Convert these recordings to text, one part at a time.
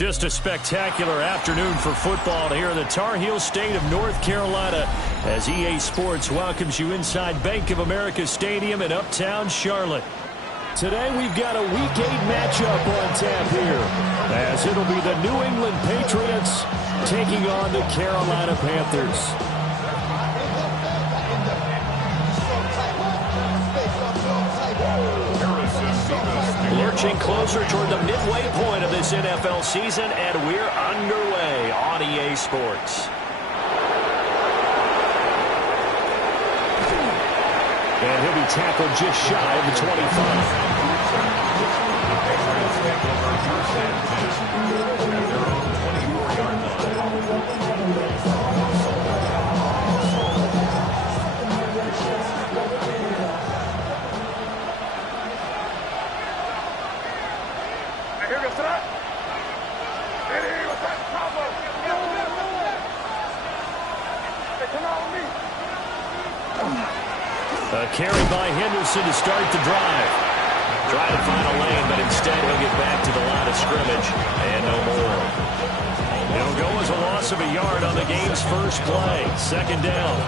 Just a spectacular afternoon for football here in the Tar Heel state of North Carolina as EA Sports welcomes you inside Bank of America Stadium in uptown Charlotte. Today we've got a Week 8 matchup on tap here as it'll be the New England Patriots taking on the Carolina Panthers. Lurching closer toward the midway point of this NFL season, and we're underway on EA Sports. And he'll be tackled just shy of the 25. A carry by Henderson to start the drive. Trying to find a lane, but instead he'll get back to the line of scrimmage and no more. It'll go as a loss of a yard on the game's first play. Second down.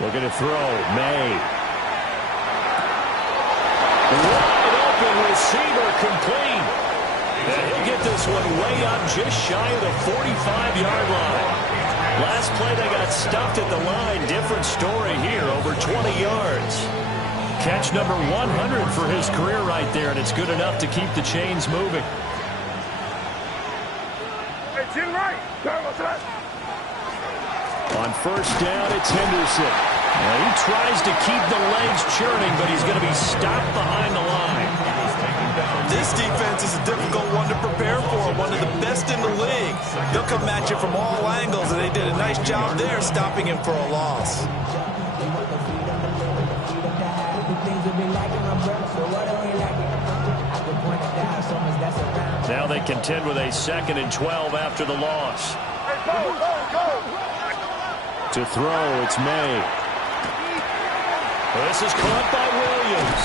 Looking to throw. May. Wide open receiver complete. And he'll get this one way up just shy of the 45-yard line. Last play they got stuffed at the line. Different story here. Over 20 yards. Catch number 100 for his career right there, and it's good enough to keep the chains moving. On first down, it's Henderson. Now he tries to keep the legs churning, but he's going to be stopped behind the line. This defense is a difficult one to prepare for, one of the best in the league. They'll come at you from all angles, and they did a nice job there stopping him for a loss. Now they contend with a 2nd and 12 after the loss. To throw, it's May. This is caught by Williams.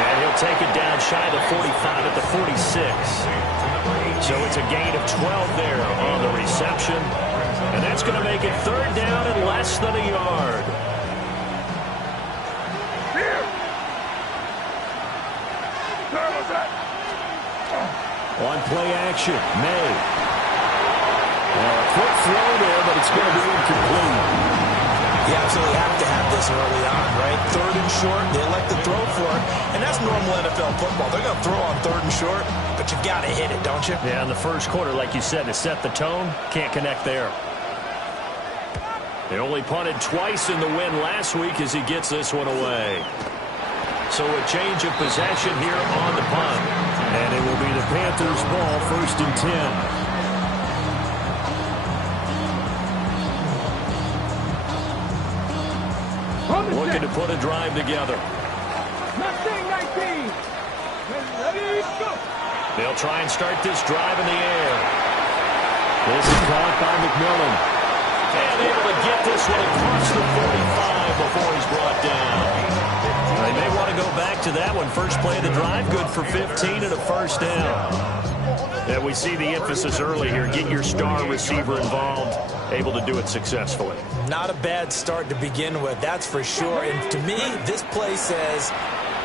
And he'll take it down shy of the 45 at the 46. So it's a gain of 12 there on the reception. And that's going to make it 3rd down and less than a yard. On play action, May. Well, a quick throw there, but it's going to be incomplete. You absolutely have to have this early on, right? 3rd and short, they elect to throw for it. And that's normal NFL football. They're going to throw on 3rd and short, but you got to hit it, don't you? Yeah, in the first quarter, like you said, to set the tone, can't connect there. They only punted twice in the win last week as he gets this one away. So a change of possession here on the punt. And it will be the Panthers' ball, 1st and 10. Looking to put a drive together. They'll try and start this drive in the air. This is caught by McMillan. And able to get this one across the 45 before he's brought down. They may want to go back to that one. First play of the drive, good for 15 and a 1st down. And we see the emphasis early here. Get your star receiver involved, able to do it successfully. Not a bad start to begin with, that's for sure. And to me, this play says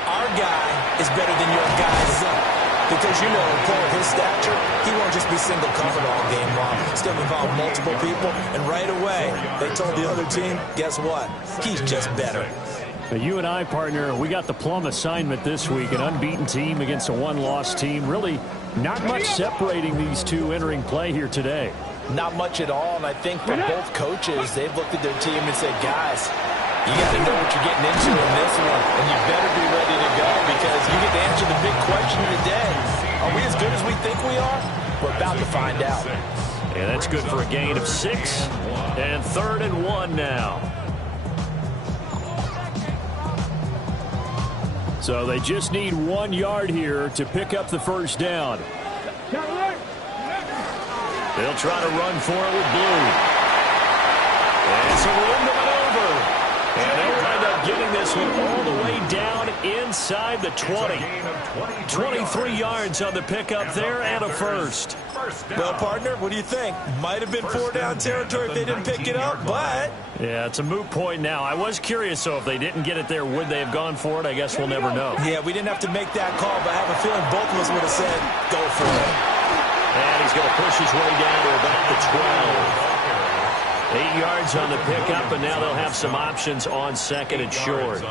our guy is better than your guy's up. Because, you know, a player of his stature, he won't just be single covered all game long. It's going to involve multiple people. And right away, they told the other team, guess what? He's just better. Now, you and I, partner, we got the plum assignment this week. An unbeaten team against a one-loss team. Really not much separating these two entering play here today. Not much at all. And I think from both coaches, they've looked at their team and said, guys, you got to know what you're getting into in this one. And you better be ready to go because you get to answer the big question of the day. Are we as good as we think we are? We're about to find out. And that's good for a gain of 6. And 3rd and 1 now. So they just need 1 yard here to pick up the first down. They'll try to run for it with Blue. And some room to maneuver. And they'll wind up getting this one all the way down inside the 20. 23 yards on the pickup there and a first. Well, partner, what do you think? Might have been 4-down territory if they didn't pick it up, but... Yeah, it's a moot point now. I was curious, so if they didn't get it there, would they have gone for it? I guess we'll never know. Yeah, we didn't have to make that call, but I have a feeling both of us would have said, go for it. And he's going to push his way down to about the 12. 8 yards on the pickup, and now they'll have some options on second and short.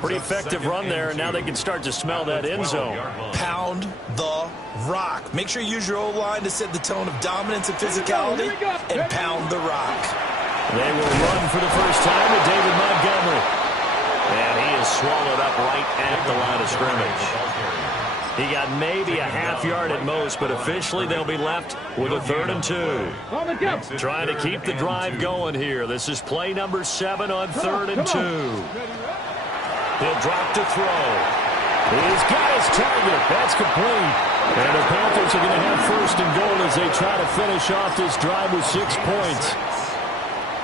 Pretty effective run there, and now they can start to smell that end zone. Pound the rock. Make sure you use your O-line to set the tone of dominance and physicality, and pound the rock. They will run for the first time with David Montgomery. And he is swallowed up right at the line of scrimmage. He got maybe a half yard at most, but officially they'll be left with a 3rd and 2. Trying to keep the drive going here. This is play number 7 on 3rd and 2. He'll drop to throw. He's got his target. That's complete. And the Panthers are going to have 1st and goal as they try to finish off this drive with 6 points.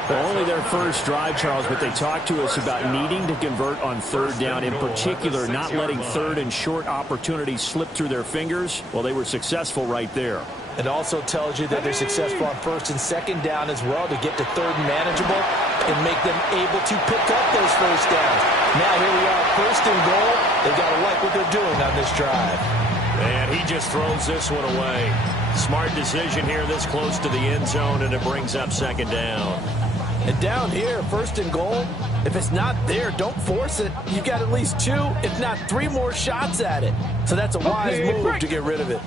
Only their first drive, Charles, but they talked to us about needing to convert on 3rd down, in particular not letting 3rd and short opportunities slip through their fingers. Well, they were successful right there. It also tells you that they're successful on 1st and 2nd down as well to get to 3rd and manageable and make them able to pick up those 1st downs. Now here we are, 1st and goal. They've got to like what they're doing on this drive. And he just throws this one away. Smart decision here this close to the end zone, and it brings up 2nd down. And down here, 1st and goal, if it's not there, don't force it. You've got at least 2, if not 3 more shots at it. So that's a wise move to get rid of it.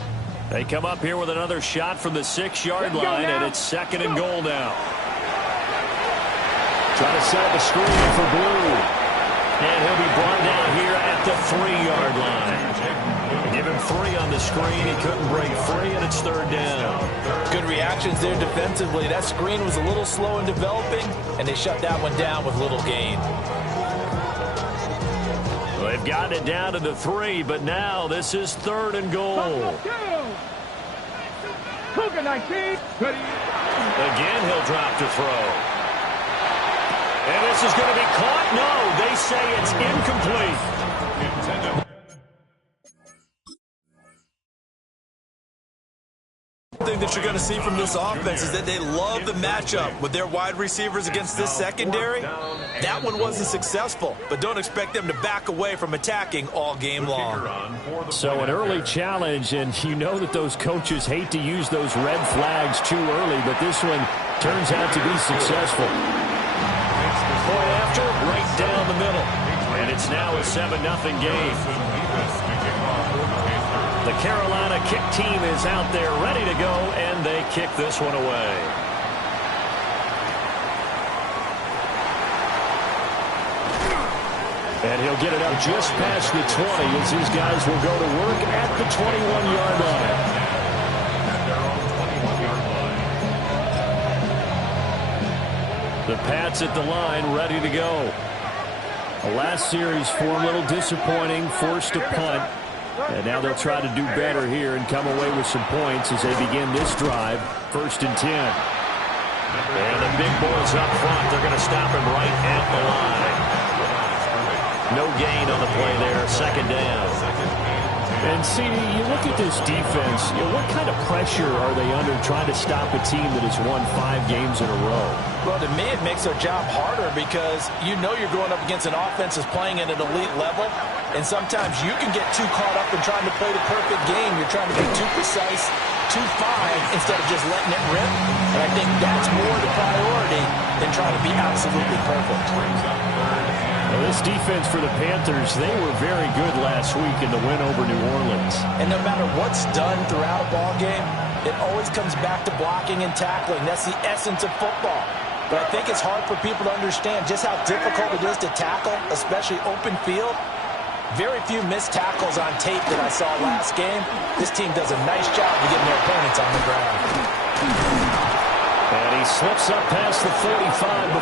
They come up here with another shot from the 6-yard line, and it's 2nd and goal now. Try to set up a screen for Blue. And he'll be brought down here at the 3-yard line. Give him 3 on the screen. He couldn't break free, and it's 3rd down. Good reactions there defensively. That screen was a little slow in developing, and they shut that one down with little gain. Well, they've gotten it down to the 3, but now this is 3rd and goal. Again, he'll drop to throw. And this is going to be caught. No, they say it's incomplete. Thing that you're going to see from this offense is that they love the matchup with their wide receivers against this secondary. That one wasn't successful, but don't expect them to back away from attacking all game long. So an early challenge, and you know that those coaches hate to use those red flags too early, but this one turns out to be successful. Point after, right down the middle. And it's now a 7-0 game. The Carolina kick team is out there ready to go, and they kick this one away. And he'll get it up just past the 20 as these guys will go to work at the 21-yard line. The Pats at the line, ready to go. The last series for a little disappointing, forced a punt. And now they'll try to do better here and come away with some points as they begin this drive. 1st and 10. And the big boys up front, they're going to stop him right at the line. No gain on the play there, 2nd down. And, CD, you look at this defense, what kind of pressure are they under trying to stop a team that has won 5 games in a row? Well, to me, it makes their job harder because you know you're going up against an offense that's playing at an elite level, and sometimes you can get too caught up in trying to play the perfect game. You're trying to be too precise, too fine, instead of just letting it rip. And I think that's more the priority than trying to be absolutely perfect. Well, this defense for the Panthers, they were very good last week in the win over New Orleans. And no matter what's done throughout a ball game, it always comes back to blocking and tackling. That's the essence of football. But I think it's hard for people to understand just how difficult it is to tackle, especially open field. Very few missed tackles on tape that I saw last game. This team does a nice job of getting their opponents on the ground. And he slips up past the 45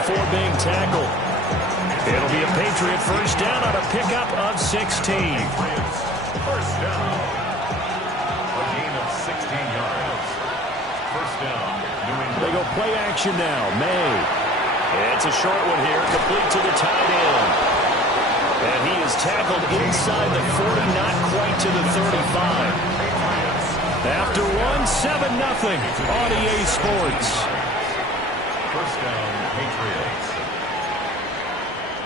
before being tackled. It'll be a Patriot first down on a pickup of 16. First down. A gain of 16 yards. First down, New England. They go play action now. May. It's a short one here, complete to the tight end. And he is tackled inside the 40, not quite to the 35. After one, 7-0 on EA Sports. First down, Patriots.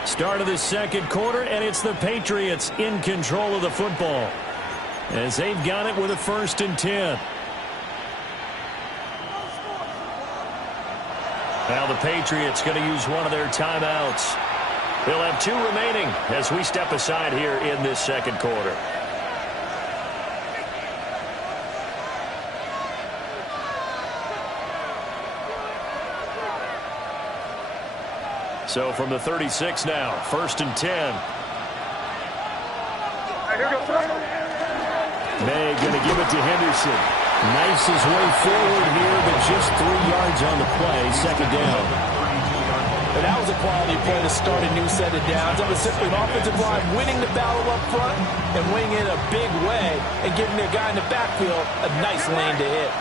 Start of the second quarter, and it's the Patriots in control of the football as they've got it with a 1st and 10. Now the Patriots going to use one of their timeouts. They'll have 2 remaining as we step aside here in this second quarter. So from the 36 now, 1st and 10. May going to give it to Henderson. Knifes his way forward here, but just 3 yards on the play, 2nd down. And that was a quality play to start a new set of downs. That was simply an offensive line winning the battle up front and winning it a big way and giving their guy in the backfield a nice lane to hit.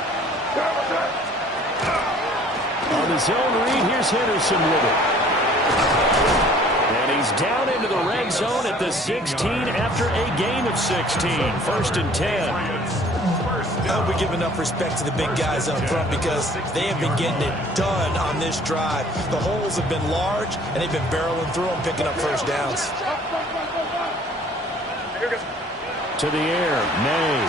On the zone read, here's Henderson with it. And he's down into the red zone at the 16 after a gain of 16. 1st and 10. I hope we give enough respect to the big guys up front because they have been getting it done on this drive. The holes have been large, and they've been barreling through them, picking up first downs. To the air, May.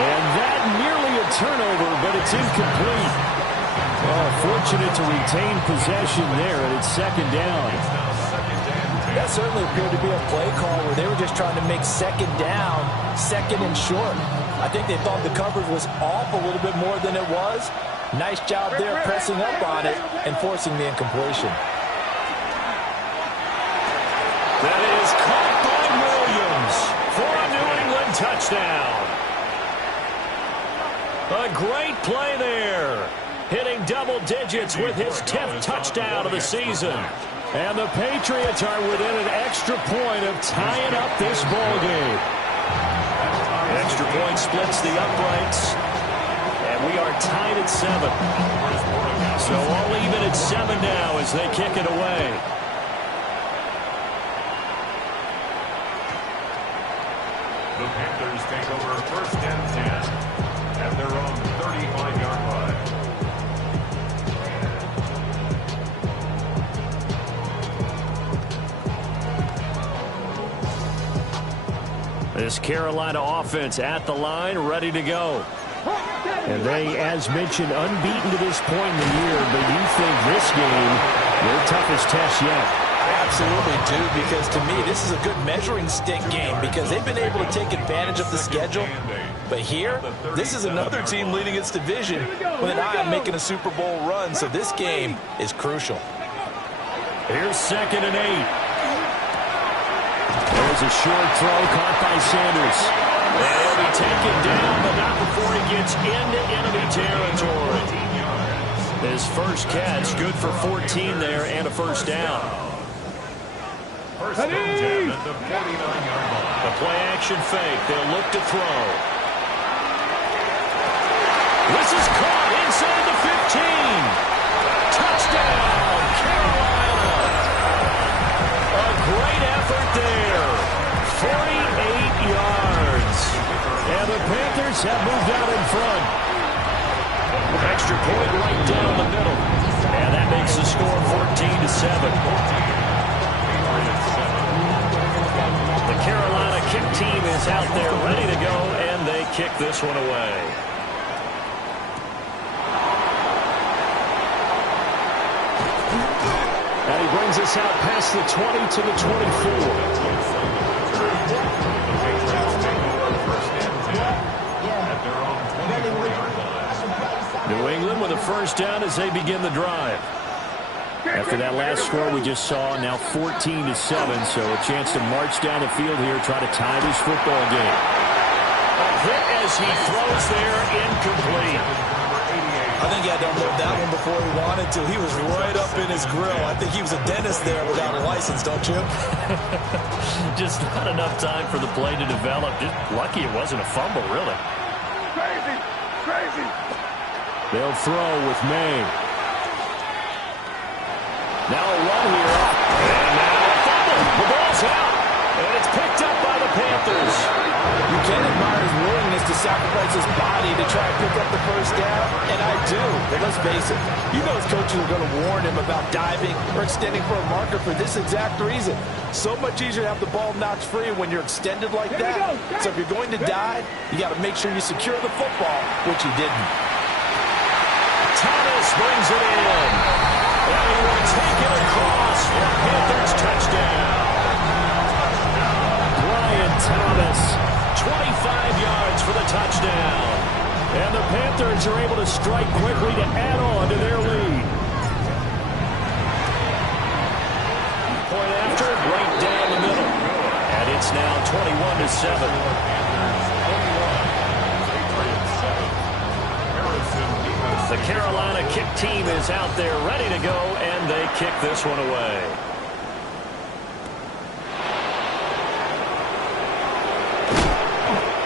And that nearly a turnover, but it's incomplete. Oh, fortunate to retain possession there, and it's 2nd down. That certainly appeared to be a play call where they were just trying to make 2nd down, 2nd and short. I think they thought the coverage was off a little bit more than it was. Nice job there pressing up on it and forcing the incompletion. That is caught by Williams for a New England touchdown. A great play there. Hitting double digits with his 10th touchdown of the season. And the Patriots are within an extra point of tying up this ball game. Extra point splits the uprights. And we are tied at 7. So all even at 7 now as they kick it away. The Panthers take over 1st and 10 at their own 35-yard line. This Carolina offense at the line, ready to go. And they, as mentioned, unbeaten to this point in the year, but you think this game, their toughest test yet. I absolutely do, because to me, this is a good measuring stick game because they've been able to take advantage of the schedule. But here, this is another team leading its division with an eye on making a Super Bowl run, so this game is crucial. Here's 2nd and 8. There's a short throw caught by Sanders. And he'll be taken down, but not before he gets into enemy territory. His first catch, good for 14 there and a 1st down. 1st and 10 at the 49-yard line. The play action fake. They'll look to throw. This is caught inside the 15. Touchdown, Carolina. A great effort there. 48 yards. And the Panthers have moved out in front. Extra point right down the middle. And that makes the score 14-7. The Carolina kick team is out there ready to go, and they kick this one away. And he brings us out past the 20 to the 24. New England with a 1st down as they begin the drive. After that last score we just saw, now 14-7, so a chance to march down the field here, try to tie this football game. A hit as he throws there, incomplete. I think he had to unload that one before he wanted to. He was right up in his grill. I think he was a dentist there without a license, don't you? Just not enough time for the play to develop. Just lucky it wasn't a fumble, really. Crazy. They'll throw with May. Now a run here. And now a fumble. The ball's out. And it's picked up by the Panthers. You can admire his willingness to sacrifice his body to try and pick up the first down, and I do. But let's face it, you know his coaches are going to warn him about diving or extending for a marker for this exact reason. So much easier to have the ball knocked free when you're extended like that. So if you're going to dive, you got to make sure you secure the football, which he didn't. Thomas brings it in. And he will take it across for a Panthers touchdown. Thomas, 25 yards for the touchdown. And the Panthers are able to strike quickly to add on to their lead. Point after, right down the middle. And it's now 21-7. The Carolina kick team is out there ready to go, and they kick this one away.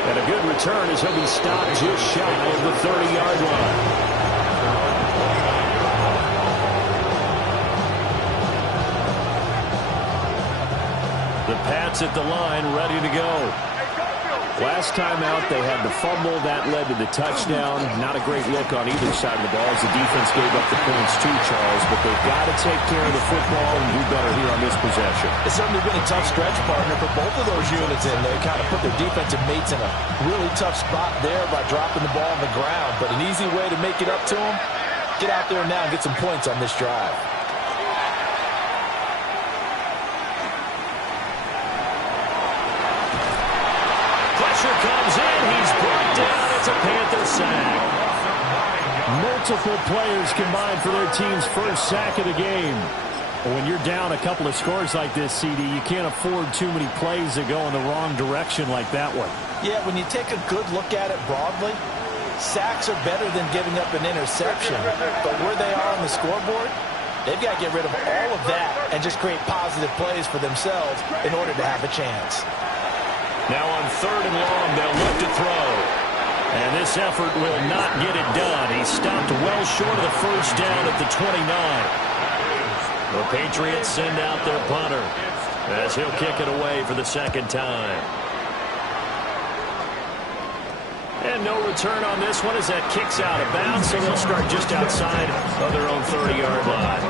And a good return as he'll be stopped just shy of the 30-yard line. The Pats at the line, ready to go. Last time out, they had the fumble. That led to the touchdown. Not a great look on either side of the ball as the defense gave up the points too, Charles. But they've got to take care of the football and do better here on this possession. It's certainly been a tough stretch, partner, for both of those units in there. Kind of put their defensive mates in a really tough spot there by dropping the ball on the ground. But an easy way to make it up to them, get out there now and get some points on this drive. Comes in, he's brought down. It's a Panther sack. Multiple players combined for their team's first sack of the game. When you're down a couple of scores like this, CD, you can't afford too many plays that go in the wrong direction like that one. Yeah, when you take a good look at it broadly, sacks are better than giving up an interception. But where they are on the scoreboard, they've got to get rid of all of that and just create positive plays for themselves in order to have a chance. Now on 3rd and long, they'll look to throw. And this effort will not get it done. He stopped well short of the first down at the 29. The Patriots send out their punter as he'll kick it away for the second time. And no return on this one as that kicks out of bounds, so they'll start just outside of their own 30-yard line.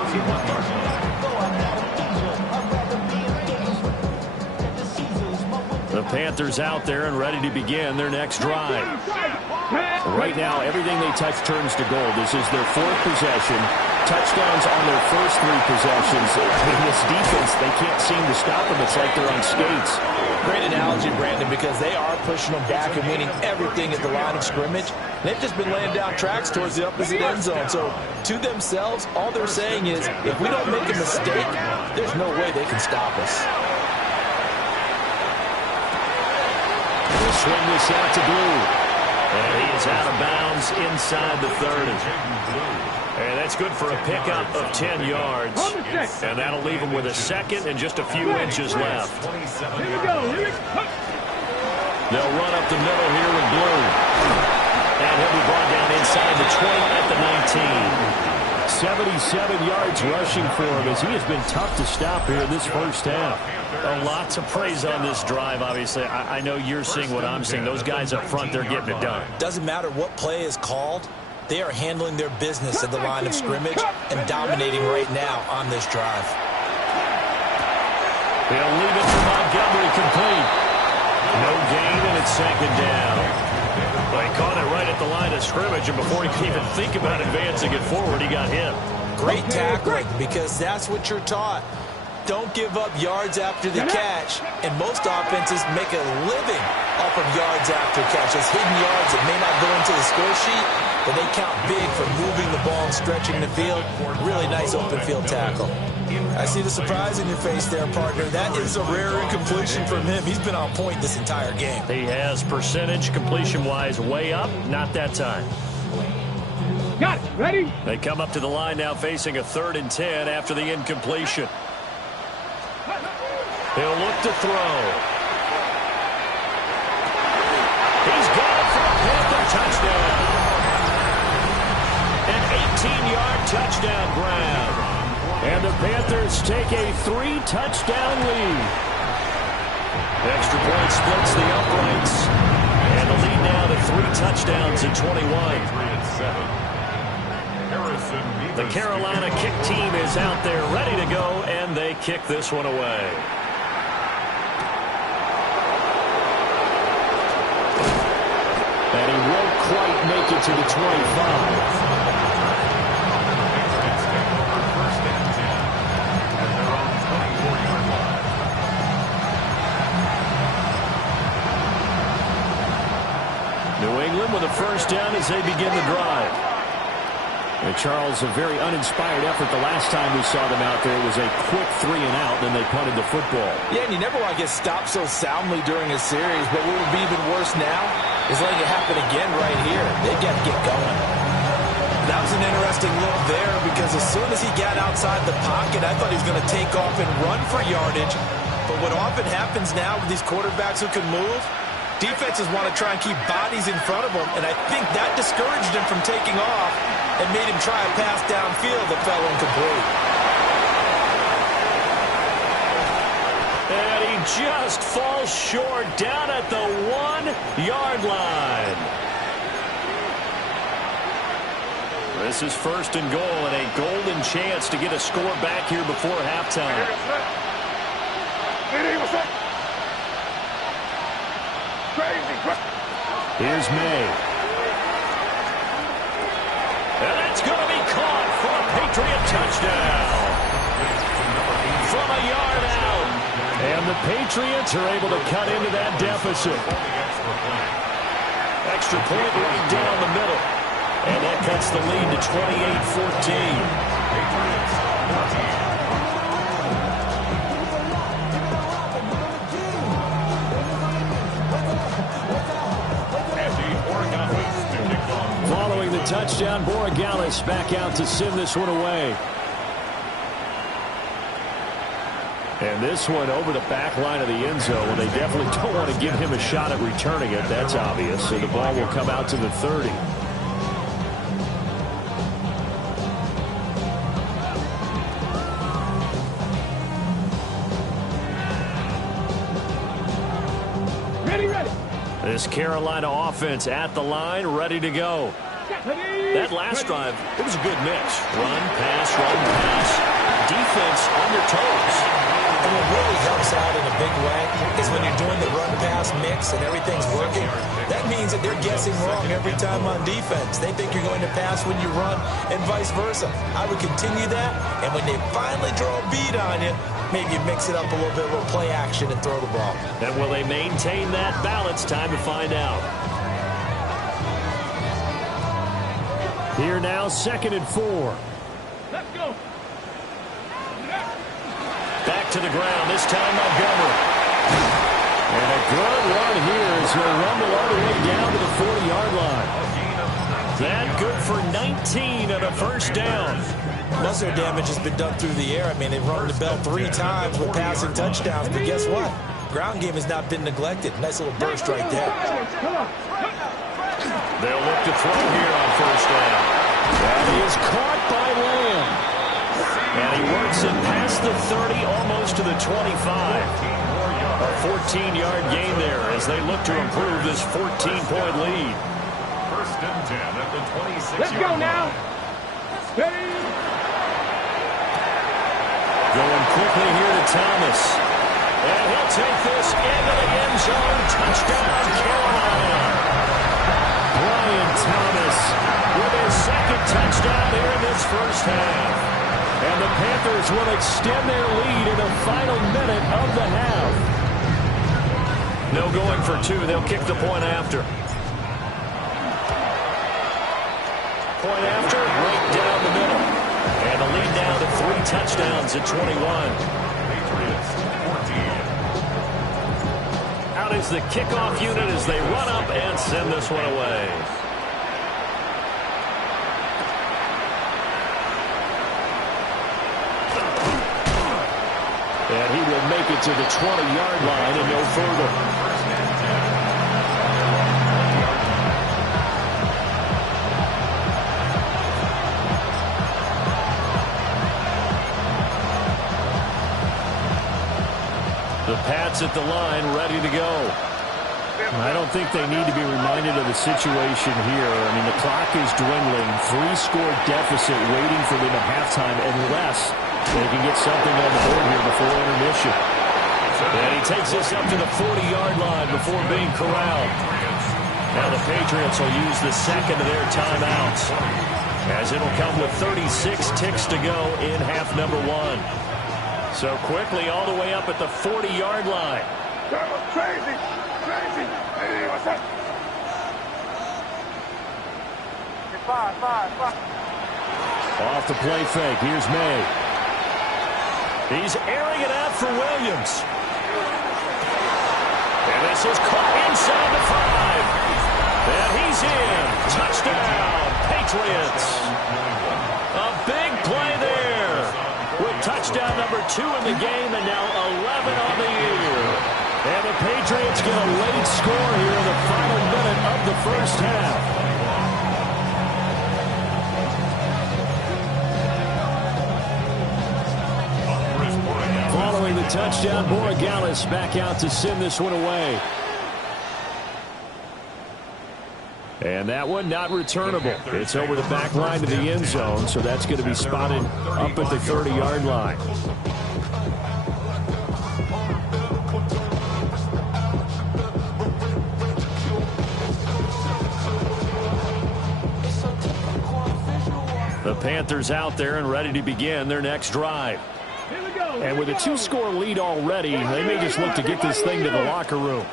The Panthers out there and ready to begin their next drive. Right now, everything they touch turns to gold. This is their 4th possession. Touchdowns on their first 3 possessions. In this defense, they can't seem to stop them. It's like they're on skates. Great analogy, Brandon, because they are pushing them back and winning everything at the line of scrimmage. They've just been laying down tracks towards the opposite end zone. So, to themselves, all they're saying is, if we don't make a mistake, there's no way they can stop us. Swing this out to Blue. And he is out of bounds inside the 30. And that's good for a pickup of 10 yards. And that'll leave him with a second and just a few inches left. They'll run up the middle here with Blue. And he'll be brought down inside the 20 at the 19. 77 yards rushing for him as he has been tough to stop here in this first half. Lots of praise on this drive, obviously. I know you're seeing what I'm seeing. Those guys up front, they're getting it done. Doesn't matter what play is called. They are handling their business at the line of scrimmage and dominating right now on this drive. They'll leave it for Montgomery complete. No gain, and it's 2nd down. They caught it right at the line of scrimmage, and before he could even think about advancing it forward, he got hit. Great tackling, because that's what you're taught. Don't give up yards after the catch, and most offenses make a living off of yards after catch. Those hidden yards that may not go into the score sheet, but they count big for moving the ball and stretching the field. Really nice open field tackle. I see the surprise in your face there, partner. That is a rare incompletion from him. He's been on point this entire game. He has percentage completion-wise way up. Not that time. Got it. Ready? They come up to the line now facing a 3rd and 10 after the incompletion. He'll look to throw. He's got it for a Panther touchdown. An 18-yard touchdown grab. And the Panthers take a 3-touchdown lead. Extra point splits the uprights. And the lead now to 3 touchdowns at 21. The Carolina kick team is out there ready to go, and they kick this one away. And he won't quite make it to the 25. New England with a first down as they begin the drive. And Charles, a very uninspired effort the last time we saw them out there. It was a quick 3 and out, then they punted the football. Yeah, and you never want to get stopped so soundly during a series, but what would be even worse now is letting it happen again right here. They've got to get going. That was an interesting look there because as soon as he got outside the pocket, I thought he was going to take off and run for yardage. But what often happens now with these quarterbacks who can move, defenses want to try and keep bodies in front of them, and I think that discouraged him from taking off and made him try a pass downfield that fell incomplete. And he just falls short down at the 1-yard line. This is 1st and goal and a golden chance to get a score back here before halftime. Here's May. And that's going to be caught for a Patriot touchdown. From a yard out. And the Patriots are able to cut into that deficit. Extra point right down the middle. And that cuts the lead to 28-14. Following the touchdown, Borregales back out to send this one away. And this one over the back line of the end zone. Well, they definitely don't want to give him a shot at returning it. That's obvious. So the ball will come out to the 30. This Carolina offense at the line, ready to go. That last drive, it was a good mix. Run, pass, defense on their toes. And what really helps out in a big way is when you're doing the run-pass mix and everything's working, that means that they're guessing wrong every time on defense. They think you're going to pass when you run and vice versa. I would continue that, and when they finally draw a beat on you, maybe you mix it up a little bit, a little play action, and throw the ball. And will they maintain that balance? Time to find out. Here now, 2nd and 4. Let's go. Back to the ground, this time Montgomery. And a good run here as he'll rumble all the way down to the 40-yard line. That good for 19 and a first down. Muscle damage has been done through the air. I mean, they've rung the bell 3 times with passing touchdowns, but guess what? Ground game has not been neglected. Nice little burst right there. They'll look to throw here on first down. And he is caught by Lamb. And he works it past the 30, almost to the 25. A 14-yard gain there as they look to improve this 14-point lead. 1st and 10 at the 26-yard line. Let's go now. Ready? Going quickly here to Thomas. And he'll take this into the end zone. Touchdown, Carolina. Brian Thomas with his 2nd touchdown here in this first half. And the Panthers will extend their lead in the final minute of the half. No going for 2. They'll kick the point after. Point after, right down the middle. And the lead now to 3 touchdowns at 21. Patriots 14. Out is the kickoff unit as they run up and send this one away. And he will make it to the 20-yard line and no further. The Pats at the line, ready to go. I don't think they need to be reminded of the situation here. I mean, the clock is dwindling. 3-score deficit waiting for them at halftime unless they can get something on the board here before intermission. And he takes this up to the 40-yard line before being corralled. Now the Patriots will use the second of their timeouts, as it'll come with 36 ticks to go in half number 1. So quickly all the way up at the 40-yard line. Crazy. Hey, what's up? Five. Off the play fake. Here's May. He's airing it out for Williams. And this is caught inside the 5. And he's in. Touchdown, Patriots. A big play there. With touchdown number 2 in the game and now 11 on the year. And the Patriots get a late score here in the final minute of the first half. Following the touchdown, Borregales back out to send this one away. And that one not returnable. It's over the back line to the end zone, so that's going to be spotted up at the 30-yard line. The Panthers out there and ready to begin their next drive. And with a 2-score lead already, they may just look to get this thing to the locker room.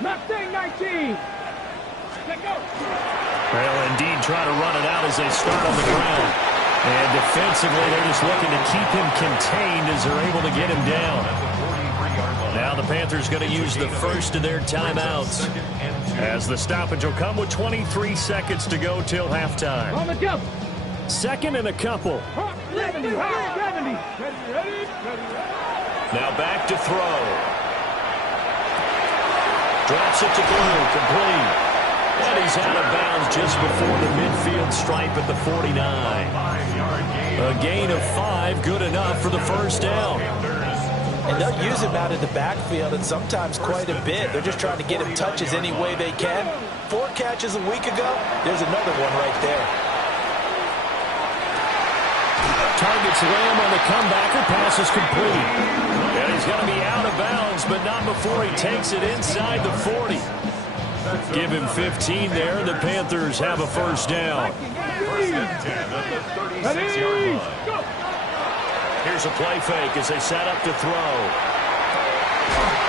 Mustang 19. Let go. They'll indeed try to run it out as they start on the ground. And defensively, they're just looking to keep him contained as they're able to get him down. Now the Panthers going to use the first of their timeouts, as the stoppage will come with 23 seconds to go till halftime. On the jump. Second and a couple. 70. Ready. Now back to throw. Drops it to Blue, complete. And he's out of bounds just before the midfield stripe at the 49. A gain of 5, good enough for the first down. And they'll use him out in the backfield, and sometimes quite a bit. They're just trying to get him touches any way they can. 4 catches a week ago. There's another one right there. Targets Lamb on the comeback. Her pass is complete. And he's going to be out of bounds, but not before he takes it inside the 40. Give him 15 there. The Panthers have a first down. Here's a play fake as they set up to throw.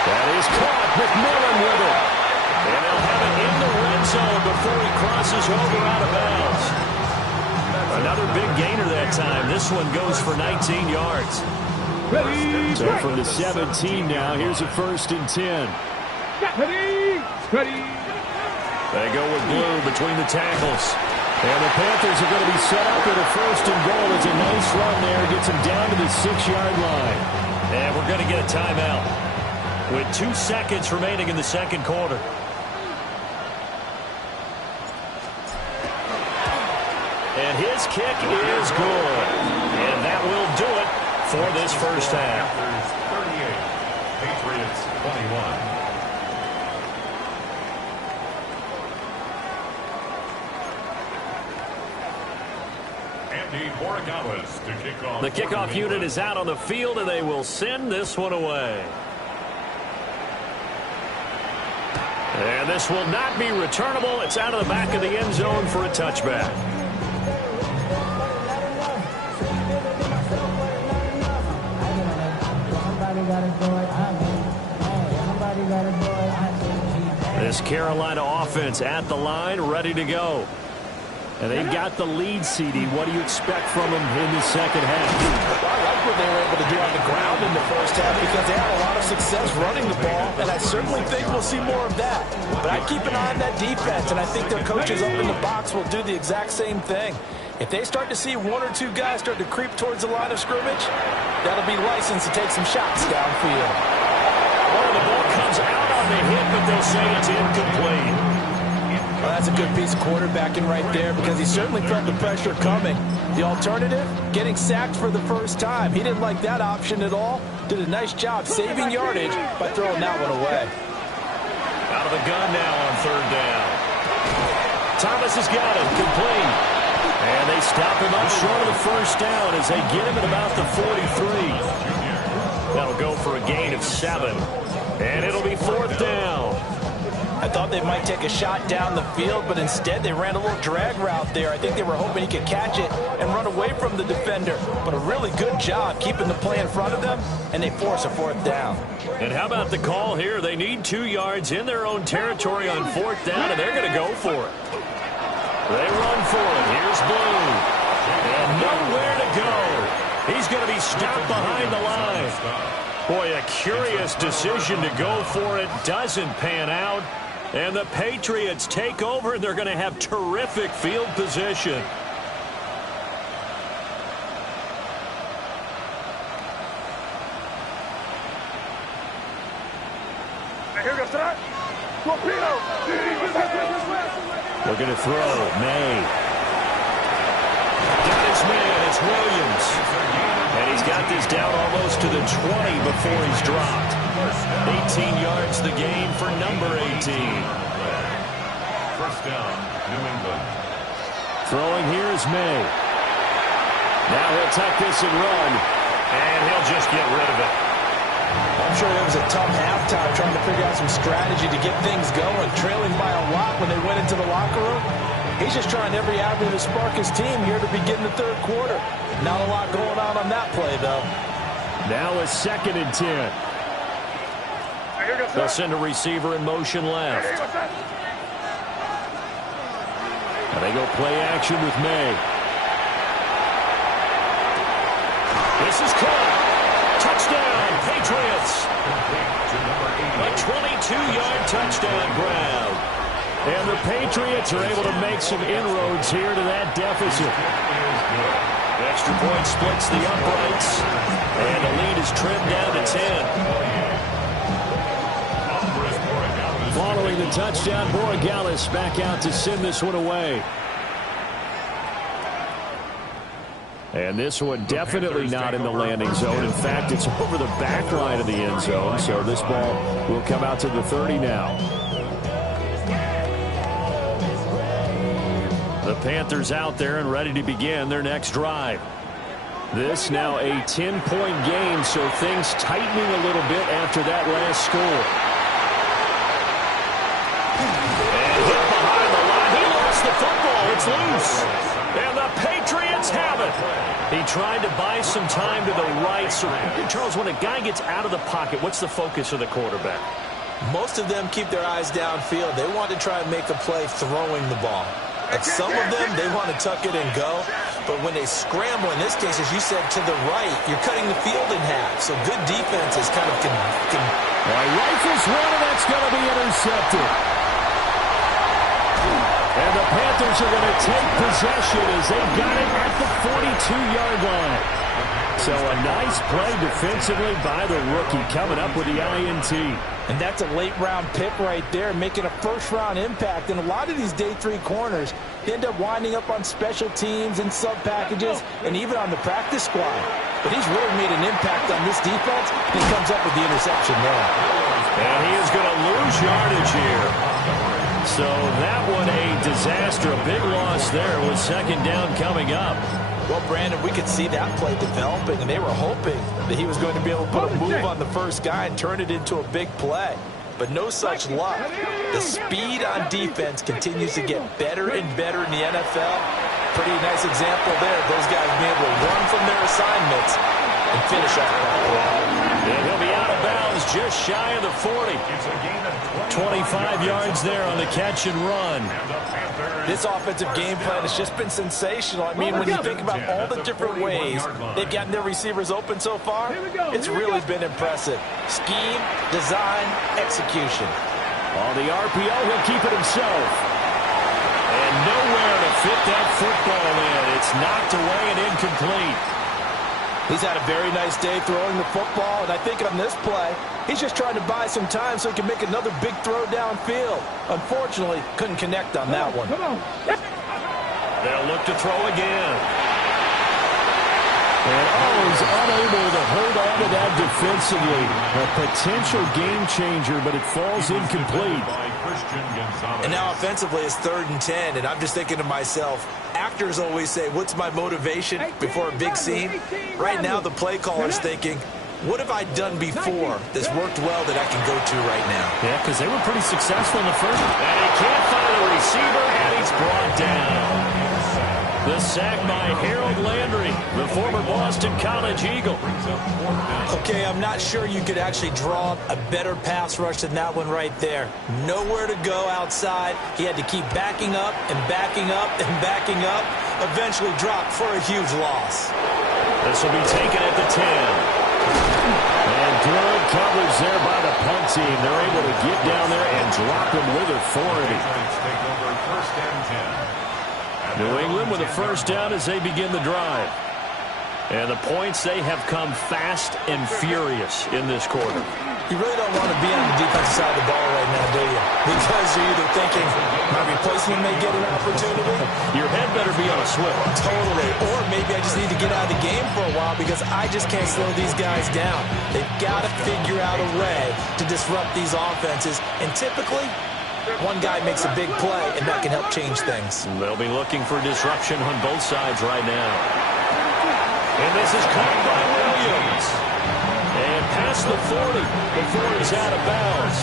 That is caught. McMillan with it. And they'll have it in the red zone before he crosses over out of bounds. Another big gainer that time. This one goes for 19 yards. So from the 17 now, here's a 1st and 10. Ready. They go with Blue between the tackles. And the Panthers are going to be set up with a 1st and goal. It's a nice run there. Gets them down to the 6-yard line. And we're going to get a timeout with 2 seconds remaining in the second quarter. And his kick is good. And that will do it for this first half. Panthers 38, Patriots 21. The kickoff unit is out on the field, and they will send this one away. And this will not be returnable. It's out of the back of the end zone for a touchback. This Carolina offense at the line, ready to go. And they've got the lead, CD. What do you expect from them in the second half? I like what they were able to do on the ground in the first half because they had a lot of success running the ball, and I certainly think we'll see more of that. But I keep an eye on that defense, and I think their coaches up in the box will do the exact same thing. If they start to see one or two guys start to creep towards the line of scrimmage, that'll be licensed to take some shots downfield. Well, the ball comes out on the hit, but they'll say it's incomplete. Well, that's a good piece of quarterbacking right there because he certainly felt the pressure coming. The alternative, getting sacked for the first time. He didn't like that option at all. Did a nice job saving yardage by throwing that one away. Out of the gun now on third down. Thomas has got it, complete. And they stop him up short of the first down as they get him at about the 43. That'll go for a gain of 7. And it'll be fourth down. I thought they might take a shot down the field, but instead they ran a little drag route there. I think they were hoping he could catch it and run away from the defender. But a really good job keeping the play in front of them, and they force a fourth down. And how about the call here? They need 2 yards in their own territory on fourth down, and they're going to go for it. They run for it. Here's Blue. And nowhere to go. He's going to be stopped behind the line. Boy, a curious decision to go for it. Doesn't pan out. And the Patriots take over, and they're going to have terrific field position. Looking to throw. May. Got his man. It's Williams. And he's got this down almost to the 20 before he's dropped. 18 yards the gain for number 18. First down, New England. Throwing here is May. Now he'll tuck this and run. And he'll just get rid of it. I'm sure it was a tough halftime trying to figure out some strategy to get things going, trailing by a lot when they went into the locker room. He's just trying every avenue to spark his team here to begin the third quarter. Not a lot going on that play, though. Now a 2nd and 10. They'll send a receiver in motion left. And they go play action with May. This is caught. Touchdown, Patriots. A 22-yard touchdown grab. And the Patriots are able to make some inroads here to that deficit. Extra point splits the uprights. And the lead is trimmed down to 10. Following the touchdown, Borregales back out to send this one away. And this one definitely not in the landing zone. In fact, it's over the back line of the end zone. So this ball will come out to the 30 now. The Panthers out there and ready to begin their next drive. This now a 10-point game, so things tightening a little bit after that last score. And hit behind the line. He lost the football. It's loose. And the Patriots have it. He tried to buy some time to the right. So, Charles, when a guy gets out of the pocket, what's the focus of the quarterback? Most of them keep their eyes downfield. They want to try and make a play throwing the ball. And some of them, they want to tuck it and go. But when they scramble, in this case, as you said, to the right, you're cutting the field in half. So good defense is kind of rifles one, and that's going to be intercepted. And the Panthers are going to take possession as they got it at the 42-yard line. So a nice play defensively by the rookie coming up with the INT. And that's a late-round pick right there, making a first-round impact. And a lot of these day 3 corners end up winding up on special teams and sub-packages and even on the practice squad. But he's really made an impact on this defense. He comes up with the interception there. And he is going to lose yardage here. So that one a disaster. A big loss there with 2nd down coming up. Well, Brandon, we could see that play developing, and they were hoping that he was going to be able to put a move on the first guy and turn it into a big play. But no such luck. The speed on defense continues to get better and better in the NFL. Pretty nice example there. Those guys being able to run from their assignments and finish off that play. And he'll be out of bounds just shy of the 40. 25 yards there on the catch and run. This offensive game plan has just been sensational. I mean, when you think about all the different ways they've gotten their receivers open so far, it's really been impressive. Scheme, design, execution. On the RPO, he'll keep it himself. And nowhere to fit that football in. It's It's knocked away and incomplete. He's had a very nice day throwing the football, and I think on this play, he's just trying to buy some time so he can make another big throw downfield. Unfortunately, couldn't connect on that one. Come on. They'll look to throw again. And is unable to hold on to that defensively. A potential game changer, but it falls incomplete. And now offensively it's 3rd and 10, and I'm just thinking to myself, actors always say, what's my motivation before a big scene? Right now the play caller's thinking, what have I done before that's worked well that I can go to right now? Yeah, because they were pretty successful in the first. And he can't find a receiver, and he's brought down. The sack by Harold Landry, the former Boston College Eagle. Okay, I'm not sure you could actually draw a better pass rush than that one right there. Nowhere to go outside. He had to keep backing up and backing up and backing up. Eventually dropped for a huge loss. This will be taken at the 10. And good coverage there by the punt team. They're able to get down there and drop him with authority. Take over 1st and 10. New England with a first down as they begin the drive. And the points, they have come fast and furious in this quarter. You really don't want to be on the defensive side of the ball right now, do you? Because you're either thinking, my replacement may get an opportunity. Your head better be on a swivel. Totally. Or maybe I just need to get out of the game for a while because I just can't slow these guys down. They've got to figure out a way to disrupt these offenses. And typically, one guy makes a big play, and that can help change things. They'll be looking for disruption on both sides right now. And this is caught by Williams. And past the 40 before he's out of bounds.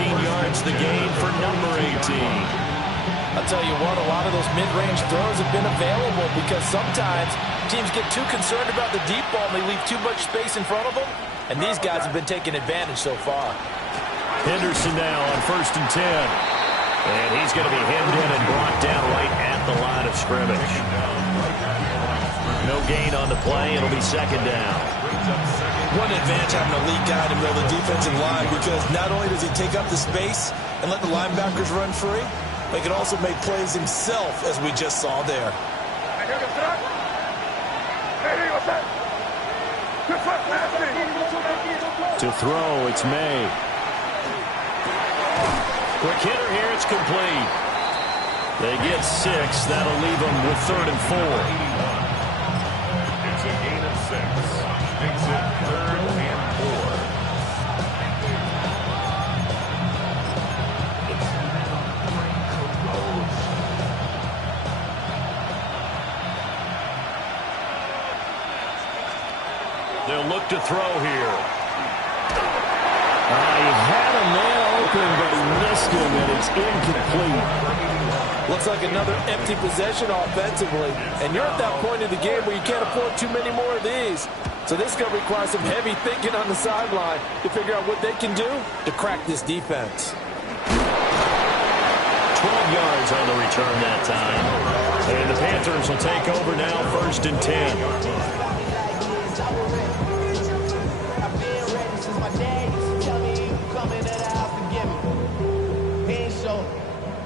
18 yards the gain for number 18. I'll tell you what, a lot of those mid-range throws have been available because sometimes teams get too concerned about the deep ball and they leave too much space in front of them. And these guys have been taking advantage so far. Henderson now on 1st and 10. And he's going to be hemmed in and brought down right at the line of scrimmage. No gain on the play. It'll be 2nd down. One advantage having a lead guy in the middle of the defensive line because not only does he take up the space and let the linebackers run free, but he can also make plays himself, as we just saw there. To throw, it's May. Quick hitter here, it's complete. They get 6. That'll leave them with 3rd and 4. It's a gain of 6. Makes it 3rd and 4. They'll look to throw here. He had a man open, but he missed him, and it's incomplete. Looks like another empty possession offensively. And you're at that point in the game where you can't afford too many more of these. So this is going to require some heavy thinking on the sideline to figure out what they can do to crack this defense. 12 yards on the return that time. And the Panthers will take over now, 1st and 10.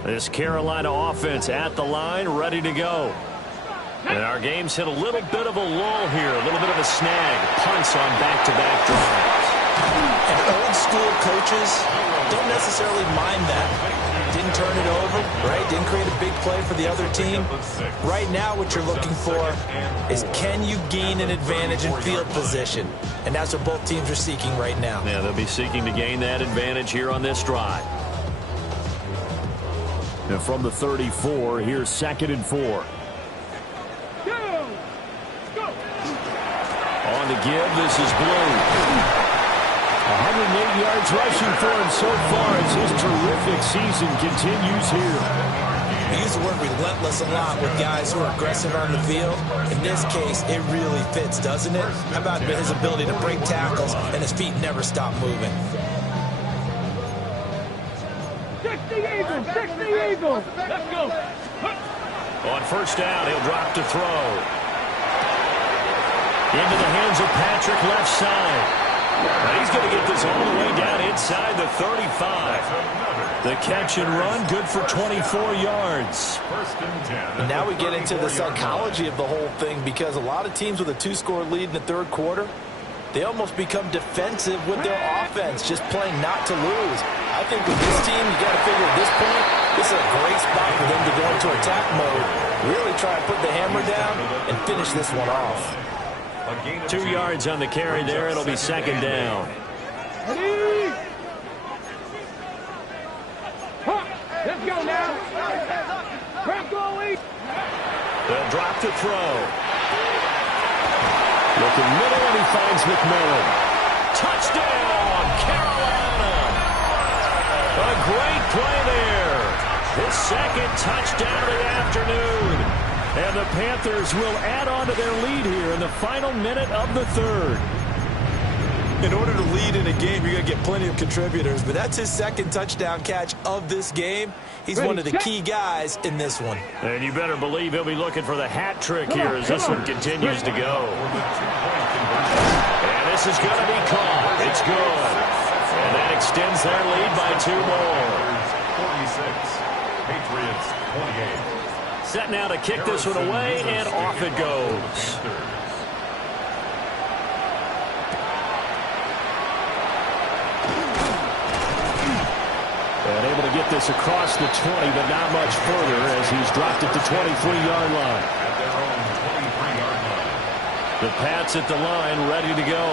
This Carolina offense at the line, ready to go. And our game's hit a little bit of a lull here, a little bit of a snag. Punts on back-to-back drives. And old school coaches don't necessarily mind that. Didn't turn it over, right? Didn't create a big play for the other team. Right now what you're looking for is can you gain an advantage in field position? And that's what both teams are seeking right now. Yeah, they'll be seeking to gain that advantage here on this drive. And from the 34, here's 2nd and 4. Go! On the give, this is Blue. 108 yards rushing for him so far as his terrific season continues here. We use the word relentless a lot with guys who are aggressive on the field. In this case, it really fits, doesn't it? How about his ability to break tackles and his feet never stop moving? 60 Eagles! 60 Eagles! Let's go! On 1st down, he'll drop to throw. Into the hands of Patrick left side. Now he's going to get this all the way down inside the 35. The catch and run, good for 24 yards. First and 10. And now we get into the psychology of the whole thing, because a lot of teams with a 2-score lead in the third quarter, they almost become defensive with their offense, just playing not to lose. I think with this team, you got to figure at this point, this is a great spot for them to go into attack mode, really try to put the hammer down and finish this one off. 2 yards on the carry there. It'll be second down. Ready? Huh. Let's go now. Grab goalie. They'll drop to throw. Looking middle, and he finds McMillan. Touchdown, Carolina. A great play there. His second touchdown of the afternoon. And the Panthers will add on to their lead here in the final minute of the third. In order to lead in a game, you're going to get plenty of contributors, but that's his second touchdown catch of this game. He's one of the key guys in this one. And you better believe he'll be looking for the hat trick here as this one continues to go. And this is going to be caught. It's good. And that extends their lead by 2 more. 46, Patriots 28. Set now to kick this one away, and off it goes. And able to get this across the 20, but not much further as he's dropped it to 23-yard line. At their own 23-yard line. The Pats at the line, ready to go.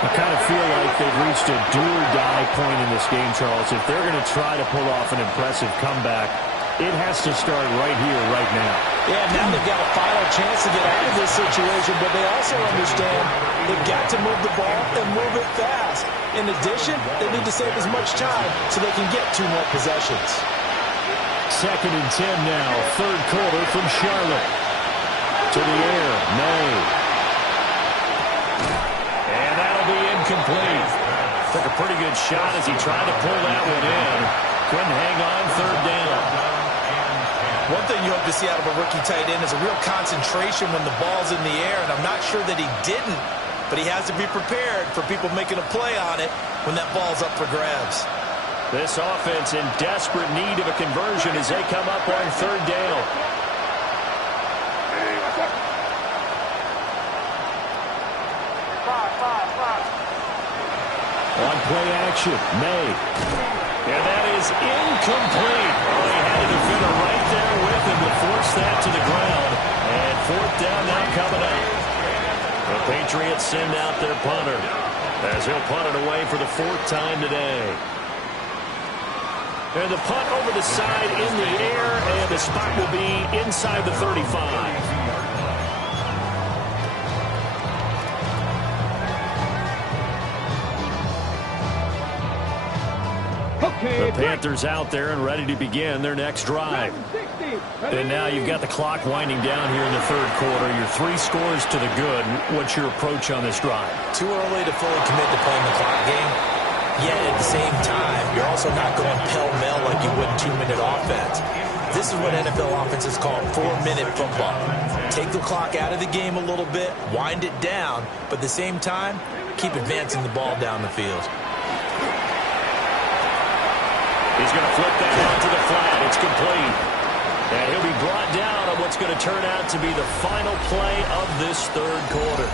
I kind of feel like they've reached a do-or-die point in this game, Charles. If they're going to try to pull off an impressive comeback, it has to start right here, right now. Yeah, now they've got a final chance to get out of this situation, but they also understand they've got to move the ball and move it fast. In addition, they need to save as much time so they can get 2 more possessions. Second and 10 now, third quarter from Charlotte. To the air, May. And that'll be incomplete. Took a pretty good shot as he tried to pull that one in. Couldn't hang on, third down. One thing you hope to see out of a rookie tight end is a real concentration when the ball's in the air, and I'm not sure that he didn't, but he has to be prepared for people making a play on it when that ball's up for grabs. This offense in desperate need of a conversion as they come up on third down. On play action, May. And that is incomplete. Oh, he had a defender right there with him to force that to the ground. And fourth down now coming up. The Patriots send out their punter as he'll punt it away for the 4th time today. And the punt over the side in the air, and the spot will be inside the 35. The Panthers out there and ready to begin their next drive. And now you've got the clock winding down here in the third quarter. You're 3 scores to the good. What's your approach on this drive? Too early to fully commit to playing the clock game. Yet at the same time, you're also not going pell-mell like you would 2-minute offense. This is what NFL offenses call 4-minute football. Take the clock out of the game a little bit, wind it down, but at the same time, keep advancing the ball down the field. He's going to flip that out to the flat. It's complete. And he'll be brought down on what's going to turn out to be the final play of this third quarter.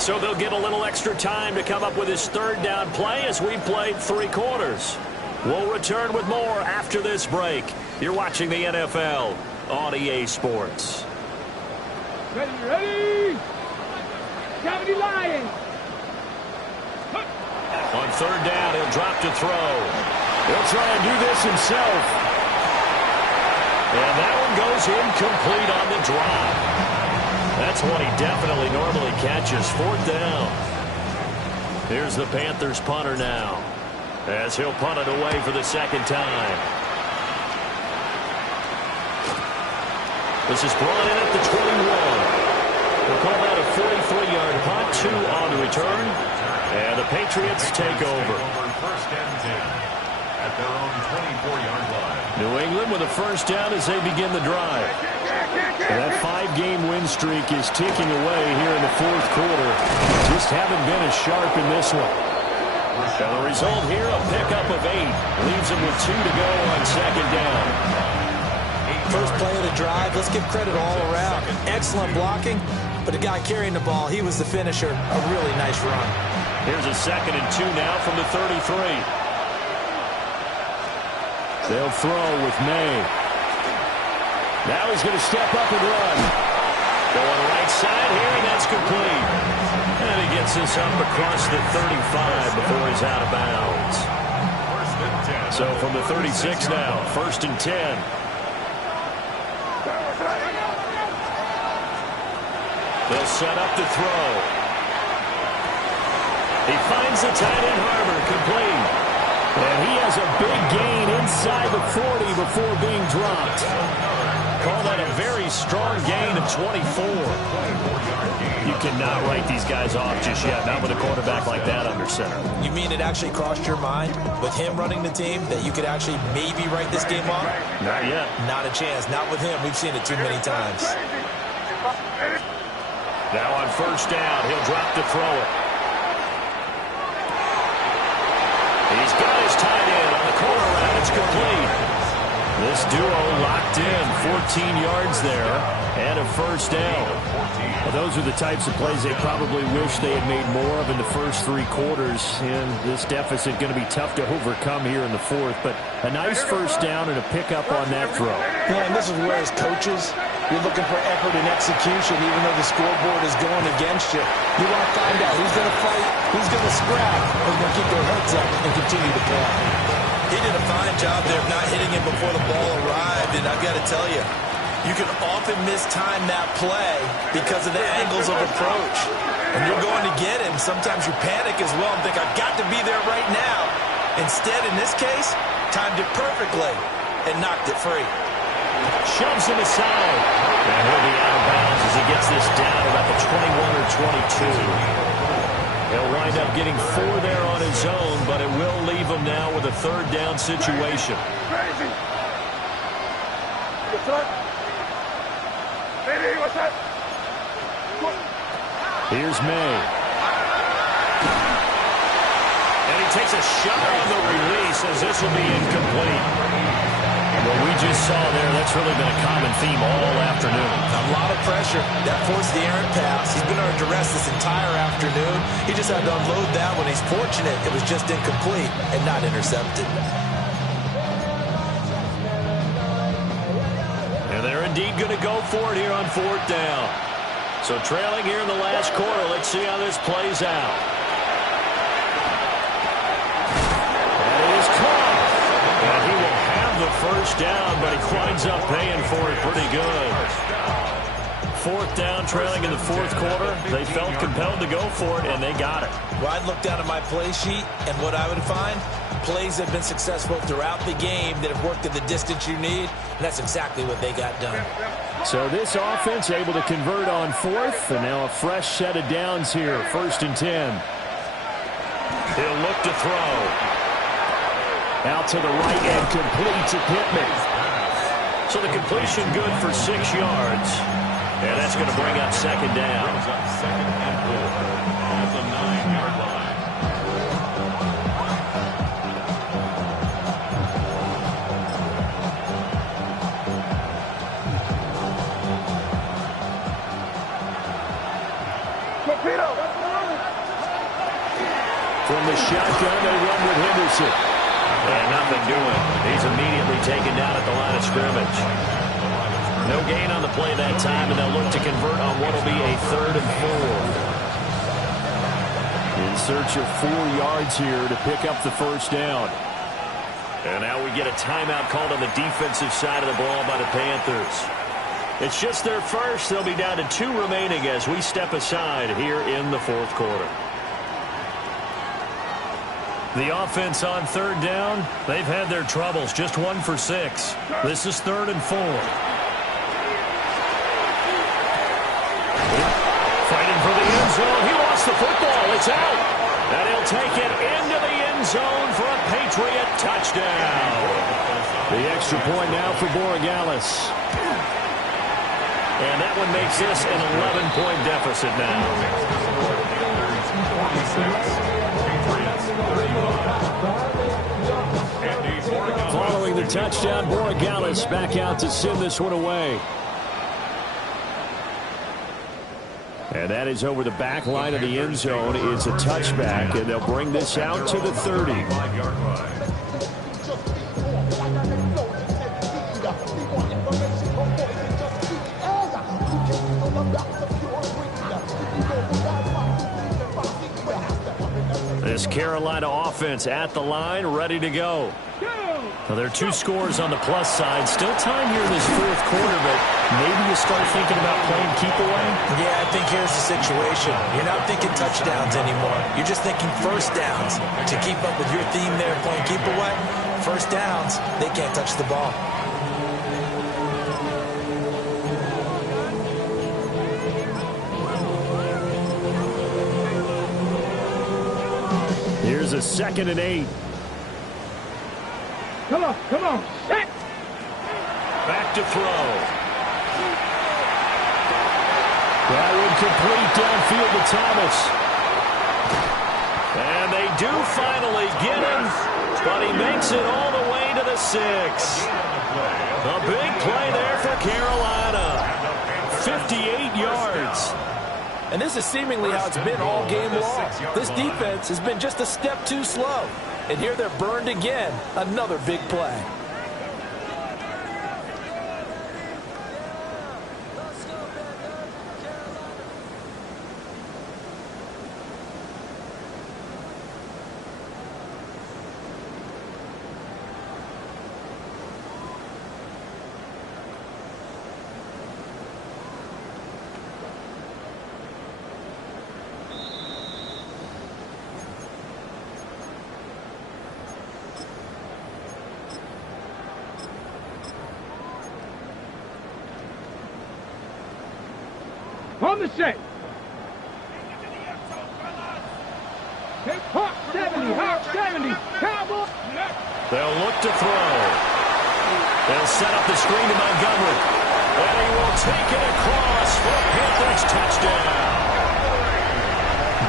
So they'll get a little extra time to come up with his third down play as we played 3 quarters. We'll return with more after this break. You're watching the NFL on EA Sports. Ready? Cavity Lions. On third down, he'll drop to throw. He'll try and do this himself. And that one goes incomplete on the drop. That's one he definitely normally catches. 4th down. Here's the Panthers punter now, as he'll punt it away for the 2nd time. This is brought in at the 21. We'll call that a 43-yard punt, 2 on the return. And the Patriots take over. First and 10 at their own 24-yard line. New England with a first down as they begin the drive. And that 5-game win streak is ticking away here in the 4th quarter. Just haven't been as sharp in this one. So the result here, a pickup of 8. Leaves him with 2 to go on second down. First play of the drive, let's give credit all around. Excellent blocking, but the guy carrying the ball, he was the finisher. A really nice run. Here's a 2nd and 2 now from the 33. They'll throw with May. Now he's going to step up and run. Going right side here, and that's complete. And he gets this up across the 35 before he's out of bounds. So from the 36 now, 1st and 10. They'll set up to throw. He finds the tight end Harbor, complete. And he has a big gain inside the 40 before being dropped. Call that a very strong gain of 24. You cannot write these guys off just yet, not with a quarterback like that under center. You mean it actually crossed your mind with him running the team that you could actually maybe write this game off? Not yet. Not a chance. Not with him. We've seen it too many times. Now on 1st down, he'll drop to throw it. He's got his tight end on the corner route. It's complete. This duo locked in, 14 yards there, and a 1st down. Well, those are the types of plays they probably wish they had made more of in the first 3 quarters, and this deficit going to be tough to overcome here in the 4th. But a nice 1st down and a pickup on that throw. Yeah, and this is where, as coaches, you're looking for effort and execution, even though the scoreboard is going against you. You want to find out who's going to fight, who's going to scrap, who's going to keep their heads up and continue to play. He did a fine job there of not hitting him before the ball arrived, and I've got to tell you, you can often mistime that play because of the angles of approach. And you're going to get him. Sometimes you panic as well and think, I've got to be there right now. Instead, in this case, timed it perfectly and knocked it free. Shoves him aside. And he'll be out of bounds as he gets this down about the 21 or 22. He'll wind up getting 4 there on his own, but it will leave him now with a 3rd down situation. Here's May. And he takes a shot on the release as this will be incomplete. What we just saw there, that's really been a common theme all afternoon. A lot of pressure. That forced the errant pass. He's been under duress this entire afternoon. He just had to unload that one. He's fortunate it was just incomplete and not intercepted. And they're indeed going to go for it here on 4th down. So trailing here in the last quarter, let's see how this plays out. That is caught. And he will have the 1st down, but he winds up paying for it pretty good. 4th down, trailing in the 4th quarter. They felt compelled to go for it, and they got it. Well, I'd look down at my play sheet, and what I would find, plays have been successful throughout the game that have worked at the distance you need, and that's exactly what they got done. So this offense able to convert on 4th, and now a fresh set of downs here, 1st and 10. He'll look to throw. Out to the right and complete to Pittman. So the completion good for 6 yards. And that's going to bring up 2nd down. Second and 4 at the 9-yard line. From the shotgun, they run with Henderson. And nothing doing. He's immediately taken down at the line of scrimmage. No gain on the play that time, and they'll look to convert on what will be a 3rd and 4. In search of 4 yards here to pick up the 1st down. And now we get a timeout called on the defensive side of the ball by the Panthers. It's just their first. They'll be down to 2 remaining as we step aside here in the 4th quarter. The offense on 3rd down, they've had their troubles. Just 1 for 6. This is 3rd and 4. Fighting for the end zone. He lost the football. It's out. And he'll take it into the end zone for a Patriot touchdown. The extra point now for Borregales. And that one makes this an 11-point deficit now. Following the touchdown, Borregales back out to send this one away. And that is over the back line of the end zone. It's a touchback, and they'll bring this out to the 30. This Carolina offense at the line, ready to go. Well, there are two scores on the plus side. Still time here in this fourth quarter, but maybe you start thinking about playing keep away? Yeah, I think here's the situation. You're not thinking touchdowns anymore. You're just thinking first downs. To keep up with your theme there, playing keep away, first downs, they can't touch the ball. Here's a 2nd and 8. Come on, set! Back to throw. That would complete downfield to Thomas. And they do finally get him, but he makes it all the way to the 6. A big play there for Carolina. 58 yards. And this is seemingly how it's been all game long. This defense has been just a step too slow. And here they're burned again. Another big play. On the set. Hawk 70, Hawk 70, Cowboy. They'll look to throw. They'll set up the screen to Montgomery. And he will take it across for a Panthers touchdown.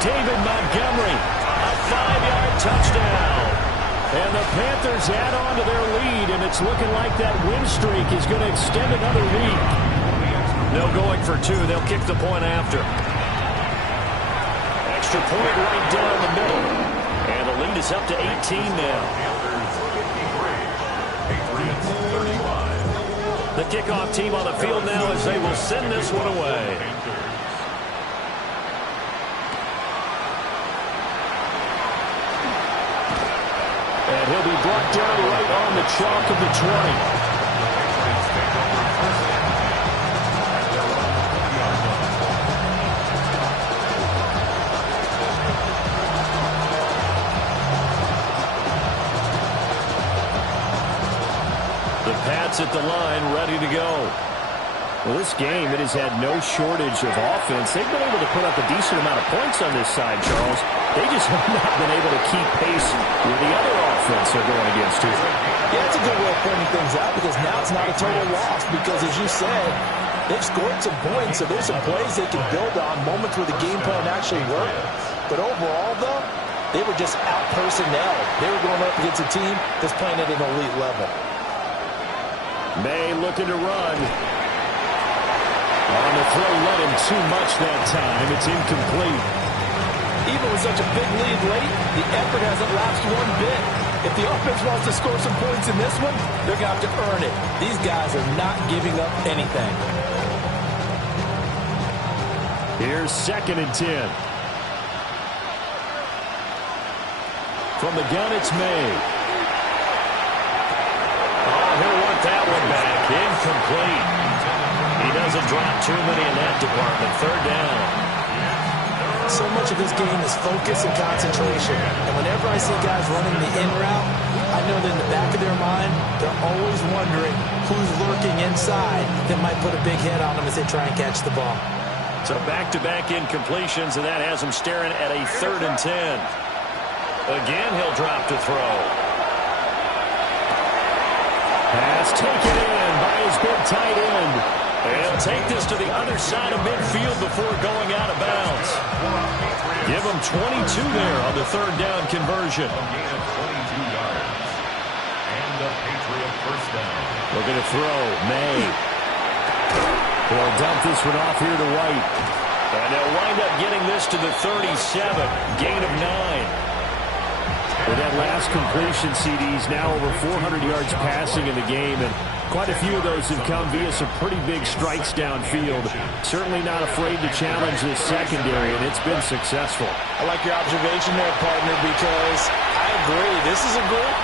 David Montgomery, a 5-yard touchdown. And the Panthers add on to their lead, and it's looking like that win streak is going to extend another week. No going for 2. They'll kick the point after. Extra point right down the middle. And the lead is up to 18 now. The kickoff team on the field now as they will send this one away. And he'll be brought down right on the chalk of the 20. At the line, ready to go. Well, this game, it has had no shortage of offense. They've been able to put up a decent amount of points on this side, Charles. They just have not been able to keep pace with the other offense they're going against, too. Yeah, it's a good way of pointing things out because now it's not a total loss because, as you said, they've scored some points, so there's some plays they can build on, moments where the game plan actually worked. But overall, though, they were just out-personnel. They were going up against a team that's playing at an elite level. May looking to run. On the throw, led him too much that time. It's incomplete. Even with such a big lead late, the effort hasn't lapsed one bit. If the offense wants to score some points in this one, they're going to have to earn it. These guys are not giving up anything. Here's 2nd and 10. From the gun, it's May. He'll want that one back. Incomplete. He doesn't drop too many in that department. 3rd down. So much of this game is focus and concentration. And whenever I see guys running the in route, I know that in the back of their mind, they're always wondering who's lurking inside that might put a big hit on them as they try and catch the ball. So back-to-back incompletions, and that has him staring at a 3rd and 10. Again, he'll drop to throw. Pass taken in by his big tight end. And take this to the other side of midfield before going out of bounds. Give them 22 there on the third down conversion. A gain of 22 yards. And the Patriot first down. Looking to throw. May. They'll dump this one off here to White. And they'll wind up getting this to the 37. Gain of 9. With that last completion, CD's now over 400 yards passing in the game, and quite a few of those have come via some pretty big strikes downfield. Certainly not afraid to challenge this secondary, and it's been successful. I like your observation there, partner, because I agree. This is a group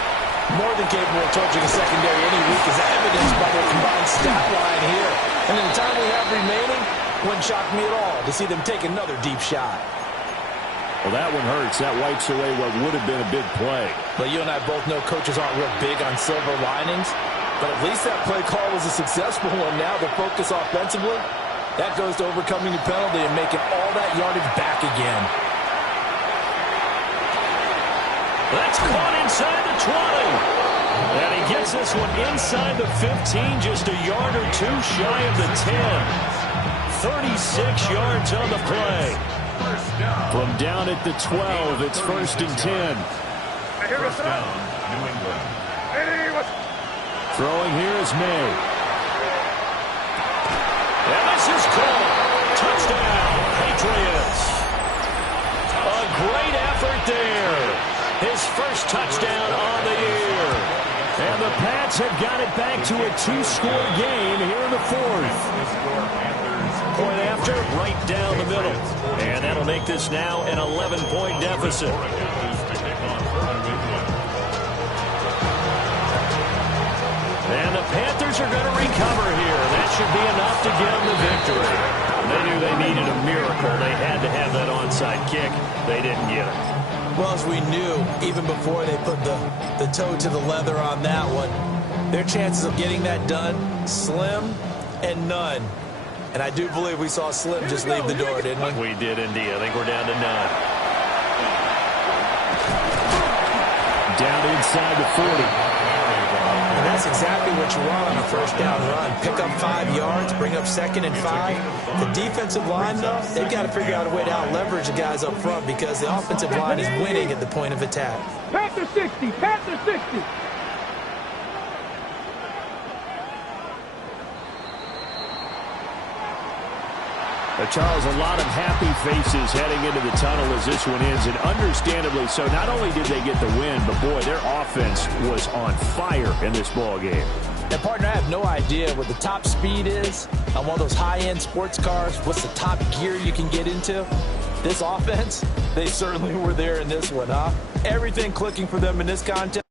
more than capable of torching a secondary any week, as evidenced by their combined stat line here. And in the time we have remaining, wouldn't shock me at all to see them take another deep shot. Well, that one hurts. That wipes away what would have been a big play. But you and I both know coaches aren't real big on silver linings. But at least that play call was a successful one. Now the focus offensively, that goes to overcoming the penalty and making all that yardage back again. That's caught inside the 20. And he gets this one inside the 15, just a yard or two shy of the 10. 36 yards on the play. From down at the 12, it's 1st and 10. First down, New England. Throwing here is May. And this is caught. Touchdown, Patriots. A great effort there. His first touchdown on the year. And the Pats have got it back to a 2-score game here in the 4th. Point after, right down the middle. And that'll make this now an 11-point deficit. And the Panthers are going to recover here. That should be enough to get them the victory. They knew they needed a miracle. They had to have that onside kick. They didn't get it. Well, as we knew, even before they put the toe to the leather on that one, their chances of getting that done, slim and none. And I do believe we saw Slim just leave the door, didn't we? We did indeed. I think we're down to none. Down inside the 40. And that's exactly what you want on a first down run. Pick up 5 yards, bring up 2nd and 5. The defensive line, though, they've got to figure out a way to out-leverage the guys up front because the offensive line is winning at the point of attack. Panther 60, Panther 60. Charles, a lot of happy faces heading into the tunnel as this one ends, and understandably so. Not only did they get the win, but boy, their offense was on fire in this ball game. And partner, I have no idea what the top speed is on one of those high-end sports cars. What's the top gear you can get into? This offense, they certainly were there in this one, huh? Everything clicking for them in this contest.